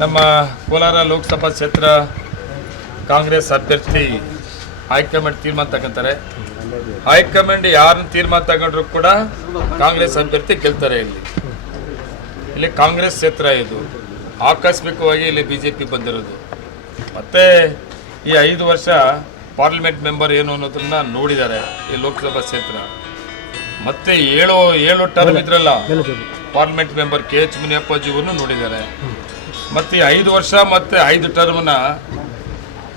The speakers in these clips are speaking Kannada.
ನಮ್ಮ ಕೋಲಾರ ಲೋಕಸಭಾ ಕ್ಷೇತ್ರ ಕಾಂಗ್ರೆಸ್ ಅಭ್ಯರ್ಥಿ ಹೈಕಮಾಂಡ್ ತೀರ್ಮಾನ ತಗೊಂತಾರೆ. ಹೈಕಮಾಂಡ್ ಯಾರನ್ನ ತೀರ್ಮಾನ ತಗೊಂಡ್ರು ಕೂಡ ಕಾಂಗ್ರೆಸ್ ಅಭ್ಯರ್ಥಿ ಗೆಲ್ತಾರೆ ಇಲ್ಲಿ. ಇಲ್ಲಿ ಕಾಂಗ್ರೆಸ್ ಕ್ಷೇತ್ರ ಇದು. ಆಕಸ್ಮಿಕವಾಗಿ ಇಲ್ಲಿ ಬಿ ಜೆ ಪಿ ಬಂದಿರೋದು. ಮತ್ತು ಈ ಐದು ವರ್ಷ ಪಾರ್ಲಿಮೆಂಟ್ ಮೆಂಬರ್ ಏನು ಅನ್ನೋದನ್ನ ನೋಡಿದ್ದಾರೆ ಈ ಲೋಕಸಭಾ ಕ್ಷೇತ್ರ. ಮತ್ತೆ ಏಳು ಏಳು ಟರ್ಮ್ ಇದ್ರಲ್ಲ ಪಾರ್ಲಿಮೆಂಟ್ ಮೆಂಬರ್ ಕೆ ಎಚ್ ಮುನಿಯಪ್ಪಾಜಿಯನ್ನು ನೋಡಿದ್ದಾರೆ. ಮತ್ತು ಈ ಐದು ವರ್ಷ ಮತ್ತು ಐದು ಟರ್ಮ್ನ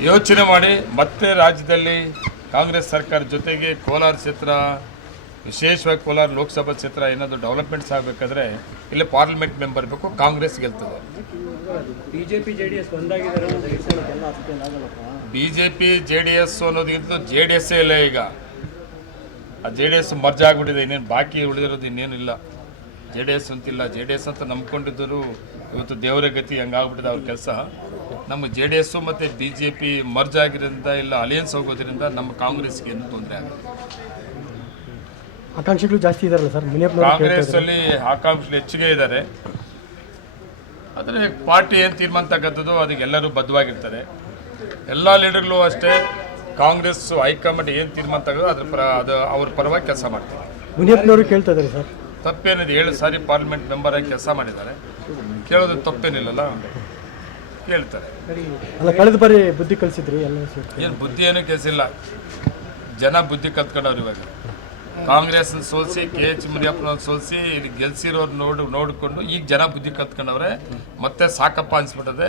ಯೋಚನೆ ಮಾಡಿ ಮತ್ತೆ ರಾಜ್ಯದಲ್ಲಿ ಕಾಂಗ್ರೆಸ್ ಸರ್ಕಾರ ಜೊತೆಗೆ ಕೋಲಾರ ಕ್ಷೇತ್ರ ವಿಶೇಷವಾಗಿ ಕೋಲಾರ ಲೋಕಸಭಾ ಕ್ಷೇತ್ರ ಏನಾದರೂ ಡೆವಲಪ್ಮೆಂಟ್ಸ್ ಆಗಬೇಕಾದ್ರೆ ಇಲ್ಲಿ ಪಾರ್ಲಿಮೆಂಟ್ ಮೆಂಬರ್ ಬೇಕು Congress ಗೆಲ್ತದೆ. B J P J D S ಅನ್ನೋದಕ್ಕಿಂತ ಜೆ ಡಿ ಎಸ್ಸೇ ಇಲ್ಲ ಈಗ. ಆ ಜೆ ಡಿ ಎಸ್ ಮರ್ಜಾಗ್ಬಿಟ್ಟಿದೆ ಇನ್ನೇನು ಬಾಕಿ ಉಳಿದಿರೋದು ಇನ್ನೇನು ಇಲ್ಲ ಜೆ ಡಿ ಎಸ್ ಅಂತಿಲ್ಲ. ಜೆ ಡಿ ಎಸ್ ಅಂತ ನಂಬ್ಕೊಂಡಿದ್ದರು ಇವತ್ತು ದೇವರ ಗತಿ ಹಂಗಾಗ್ಬಿಟ್ಟಿದೆ ಅವ್ರ ಕೆಲಸ. ನಮ್ಮ ಜೆ ಡಿ ಎಸ್ಸು ಮತ್ತು ಬಿ ಜೆ ಪಿ ಮರ್ಜ್ ಆಗಿರೋದ್ರಿಂದ ಇಲ್ಲ ಅಲಿಯನ್ಸ್ ಹೋಗೋದ್ರಿಂದ ನಮ್ಮ ಕಾಂಗ್ರೆಸ್ಗೆ ಏನು ತೊಂದರೆ ಆಗುತ್ತೆ ಆಕಾಂಕ್ಷಿಗಳು ಜಾಸ್ತಿ ಇದಾರಲ್ಲ ಸರ್? ಕಾಂಗ್ರೆಸ್ಸಲ್ಲಿ ಕಾಂಗ್ರೆಸ್ ಅಲ್ಲಿ ಆಕಾಂಕ್ಷೆ ಹೆಚ್ಚಿಗೆ ಇದ್ದಾರೆ. ಆದರೆ ಪಾರ್ಟಿ ಏನು ತೀರ್ಮಾನ ತಗ್ಗದ್ದು ಅದಕ್ಕೆಲ್ಲರೂ ಬದ್ಧವಾಗಿರ್ತಾರೆ. ಎಲ್ಲ ಲೀಡರ್ಗಳು ಅಷ್ಟೇ ಕಾಂಗ್ರೆಸ್ ಹೈಕಮಾಂಡ್ ಏನು ತೀರ್ಮಾನ ತಗೋದು ಅದ್ರ ಪರ ಅದು ಅವ್ರ ಪರವಾಗಿ ಕೆಲಸ ಮಾಡ್ತಾರೆ. ಮುನಿಯಪ್ಪನವರು ಕೇಳ್ತಾ ಇದ್ದಾರೆ ಸರ್. ತಪ್ಪೇನಿದೆ ಏಳು ಸಾರಿ ಪಾರ್ಲಿಮೆಂಟ್ ಮೆಂಬರ್ ಆಗಿ ಕೆಲಸ ಮಾಡಿದ್ದಾರೆ. ಕೇಳೋದು ತಪ್ಪೇನಿಲ್ಲಲ್ಲ? ಕೇಳ್ತಾರೆ. ಅಲ್ಲ ಕಳೆದ ಬಾರಿ ಬುದ್ಧಿ ಕಲಿಸಿದ್ರಿ ಎಲ್ಲ ಏನು ಬುದ್ಧಿ ಏನೂ ಕೆಲಸಿಲ್ಲ ಜನ ಬುದ್ಧಿ ಕಲ್ತ್ಕೊಂಡವ್ರು ಇವಾಗ. ಕಾಂಗ್ರೆಸ್ ಸೋಲಿಸಿ ಕೆ ಎಚ್ ಮುನಿಯಪ್ಪನ ಸೋಲಿಸಿ ಇಲ್ಲಿ ಗೆಲ್ಸಿರೋರು ನೋಡು ನೋಡಿಕೊಂಡು ಈಗ ಜನ ಬುದ್ಧಿ ಕತ್ಕೊಂಡವ್ರೆ ಮತ್ತೆ ಸಾಕಪ್ಪ ಅನ್ಸ್ಬಿಟ್ಟದೆ.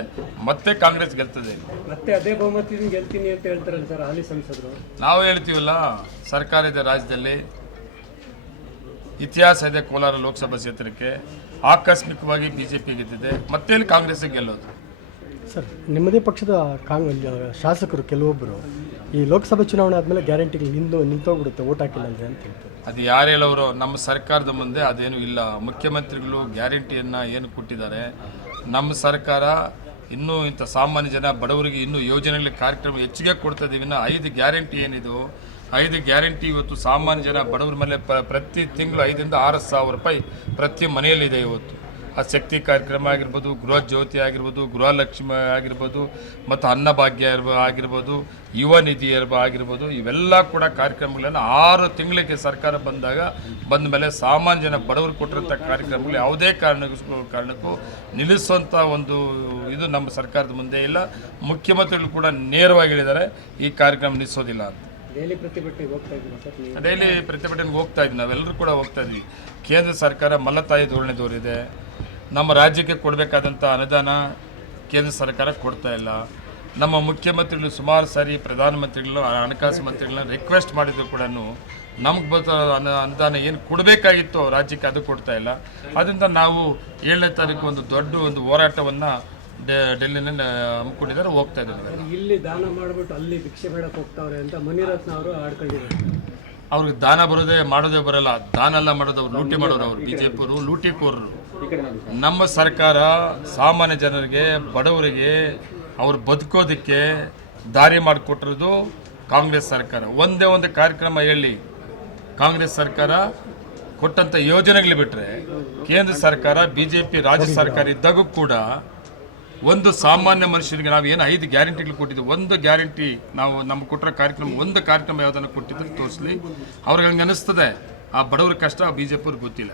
ಮತ್ತೆ ಕಾಂಗ್ರೆಸ್ ಗೆಲ್ತದೆ. ಮತ್ತೆ ಅದೇ ಬಹುಮತದಿಂದ ಗೆಲ್ತೀನಿ ಅಂತ ಹೇಳ್ತಾರಲ್ಲ ಸರ್ ಹಾಲಿ ಸಂಸದರು. ನಾವು ಹೇಳ್ತೀವಲ್ಲ ಸರ್ಕಾರ ಇದೆ ರಾಜ್ಯದಲ್ಲಿ. ಇತಿಹಾಸ ಇದೆ ಕೋಲಾರ ಲೋಕಸಭಾ ಕ್ಷೇತ್ರಕ್ಕೆ. ಆಕಸ್ಮಿಕವಾಗಿ ಬಿ ಜೆ ಪಿ ಗೆದ್ದಿದೆ. ಮತ್ತೆ ಇಲ್ಲಿ ಕಾಂಗ್ರೆಸ್ ಗೆಲ್ಲೋದು? ಸರ್ ನಿಮ್ಮದೇ ಪಕ್ಷದ ಕಾಂಗ್ರೆಸ್ ಶಾಸಕರು ಕೆಲವೊಬ್ಬರು ಈ ಲೋಕಸಭೆ ಚುನಾವಣೆ ಆದಮೇಲೆ ಗ್ಯಾರಂಟಿಗಳು ನಿಂದು ನಿಂತೋಗ್ಬಿಡುತ್ತೆ ಓಟ್ ಹಾಕಿಲ್ಲ ಅಂದ್ರೆ ಅಂತ ಹೇಳ್ತಾರೆ. ಅದು ಯಾರು ಹೇಳೋರು? ನಮ್ಮ ಸರ್ಕಾರದ ಮುಂದೆ ಅದೇನು ಇಲ್ಲ. ಮುಖ್ಯಮಂತ್ರಿಗಳು ಗ್ಯಾರಂಟಿಯನ್ನು ಏನು ಕೊಟ್ಟಿದ್ದಾರೆ? ನಮ್ಮ ಸರ್ಕಾರ ಇನ್ನೂ ಇಂಥ ಸಾಮಾನ್ಯ ಜನ ಬಡವರಿಗೆ ಇನ್ನೂ ಯೋಜನೆಗಳ ಕಾರ್ಯಕ್ರಮ ಹೆಚ್ಚಿಗೆ ಕೊಡ್ತಾ ಇದ್ದೀವಿ ಐದು ಗ್ಯಾರಂಟಿ ಏನಿದು? ಐದು ಗ್ಯಾರಂಟಿ ಇವತ್ತು ಸಾಮಾನ್ಯ ಜನ ಬಡವರ ಮೇಲೆ ಪ್ರತಿ ತಿಂಗಳು ಐದರಿಂದ ಆರು ಸಾವಿರ ರೂಪಾಯಿ ಪ್ರತಿ ಮನೆಯಲ್ಲಿದೆ ಇವತ್ತು. ಆ ಶಕ್ತಿ ಕಾರ್ಯಕ್ರಮ ಆಗಿರ್ಬೋದು, ಗೃಹ ಜ್ಯೋತಿ ಆಗಿರ್ಬೋದು, ಗೃಹಲಕ್ಷ್ಮಿ ಆಗಿರ್ಬೋದು, ಮತ್ತು ಅನ್ನಭಾಗ್ಯ ಆಗಿರ್ಬೋದು, ಯುವ ನಿಧಿ ಆಗಿರ್ಬೋದು, ಇವೆಲ್ಲ ಕೂಡ ಕಾರ್ಯಕ್ರಮಗಳನ್ನು ಆರು ತಿಂಗಳಿಗೆ ಸರ್ಕಾರ ಬಂದಾಗ, ಬಂದ ಮೇಲೆ ಸಾಮಾನ್ಯ ಜನ ಬಡವರು ಕೊಟ್ಟಿರುವಂಥ ಕಾರ್ಯಕ್ರಮಗಳು ಯಾವುದೇ ಕಾರಣಕ್ಕೂ ಕಾರಣಕ್ಕೂ ನಿಲ್ಲಿಸುವಂಥ ಒಂದು ಇದು ನಮ್ಮ ಸರ್ಕಾರದ ಮುಂದೆ ಇಲ್ಲ. ಮುಖ್ಯಮಂತ್ರಿಗಳು ಕೂಡ ನೇರವಾಗಿ ಹೇಳಿದ್ದಾರೆ, ಈ ಕಾರ್ಯಕ್ರಮ ನಿಲ್ಲಿಸೋದಿಲ್ಲ ಅಂತ. ಡೈಲಿ ಪ್ರತಿಭಟನೆಗೆ ಹೋಗ್ತಾ ಇದ್ದೀವಿ ಡೈಲಿ ಪ್ರತಿಭಟನೆಗೆ ಹೋಗ್ತಾ ಇದ್ವಿ. ನಾವೆಲ್ಲರೂ ಕೂಡ ಹೋಗ್ತಾ ಇದ್ವಿ. ಕೇಂದ್ರ ಸರ್ಕಾರ ಮಲ್ಲತಾಯಿ ಧೋರಣೆ ದೋರಿದೆ ನಮ್ಮ ರಾಜ್ಯಕ್ಕೆ ಕೊಡಬೇಕಾದಂಥ ಅನುದಾನ ಕೇಂದ್ರ ಸರ್ಕಾರ ಕೊಡ್ತಾ ಇಲ್ಲ. ನಮ್ಮ ಮುಖ್ಯಮಂತ್ರಿಗಳು ಸುಮಾರು ಸಾರಿ ಪ್ರಧಾನಮಂತ್ರಿಗಳು ಹಣಕಾಸು ಮಂತ್ರಿಗಳನ್ನ ರಿಕ್ವೆಸ್ಟ್ ಮಾಡಿದ್ರು ಕೂಡ ನಮ್ಗೆ ಬರ್ತಾ ಅನು- ಅನುದಾನ ಏನು ಕೊಡಬೇಕಾಗಿತ್ತು ರಾಜ್ಯಕ್ಕೆ ಅದು ಕೊಡ್ತಾ ಇಲ್ಲ. ಅದರಿಂದ ನಾವು ಏಳನೇ ತಾರೀಕು ಒಂದು ದೊಡ್ಡ ಒಂದು ಹೋರಾಟವನ್ನು ಡೆಲ್ಲಿನಲ್ಲಿ ಹಮ್ಮಿಕೊಂಡಿದ್ದಾರೆ ಹೋಗ್ತಾ ಇದ್ದಾರೆ. ಇಲ್ಲಿ ದಾನ ಮಾಡಿಬಿಟ್ಟು ಅಲ್ಲಿ ಭಿಕ್ಷೆ ಬೇಡಕ್ಕೆ ಹೋಗ್ತಾವ್ರೆ ಅಂತ ಮುನಿರತ್ನ ಅವರು ಆಡ್ಕೊಂಡಿದ್ದಾರೆ. ಅವ್ರಿಗೆ ದಾನ ಬರೋದೇ ಮಾಡೋದೇ ಬರಲ್ಲ. ದಾನ ಎಲ್ಲ ಮಾಡೋದು ಅವ್ರು ಲೂಟಿ ಮಾಡೋರು ಅವ್ರು ಬಿಜೆಪಿಯವರು ಲೂಟಿಕೋರರು. ನಮ್ಮ ಸರ್ಕಾರ ಸಾಮಾನ್ಯ ಜನರಿಗೆ ಬಡವರಿಗೆ ಅವ್ರು ಬದುಕೋದಕ್ಕೆ ದಾರಿ ಮಾಡಿಕೊಟ್ಟಿರೋದು ಕಾಂಗ್ರೆಸ್ ಸರ್ಕಾರ. ಒಂದೇ ಒಂದು ಕಾರ್ಯಕ್ರಮ ಹೇಳಿ ಕಾಂಗ್ರೆಸ್ ಸರ್ಕಾರ ಕೊಟ್ಟಂಥ ಯೋಜನೆಗಳು ಬಿಟ್ಟರೆ ಕೇಂದ್ರ ಸರ್ಕಾರ ಬಿ ಜೆ ಪಿ ರಾಜ್ಯ ಸರ್ಕಾರ ಇದ್ದಾಗೂ ಕೂಡ ಒಂದು ಸಾಮಾನ್ಯ ಮನುಷ್ಯನಿಗೆ ನಾವು ಏನು ಐದು ಗ್ಯಾರಂಟಿಗಳು ಕೊಟ್ಟಿದ್ದೀವಿ ಒಂದು ಗ್ಯಾರಂಟಿ ನಾವು ನಮ್ಮ ಕೊಟ್ಟಿರೋ ಕಾರ್ಯಕ್ರಮ, ಒಂದು ಕಾರ್ಯಕ್ರಮ ಯಾವುದನ್ನು ಕೊಟ್ಟಿದ್ರೆ ತೋರಿಸ್ಲಿ. ಅವ್ರಿಗೆ ಹಂಗೆ ಅನ್ನಿಸ್ತದೆ. ಆ ಬಡವ್ರ ಕಷ್ಟ ಬಿ ಜೆ ಪಿಯವ್ರಿಗೆ ಗೊತ್ತಿಲ್ಲ.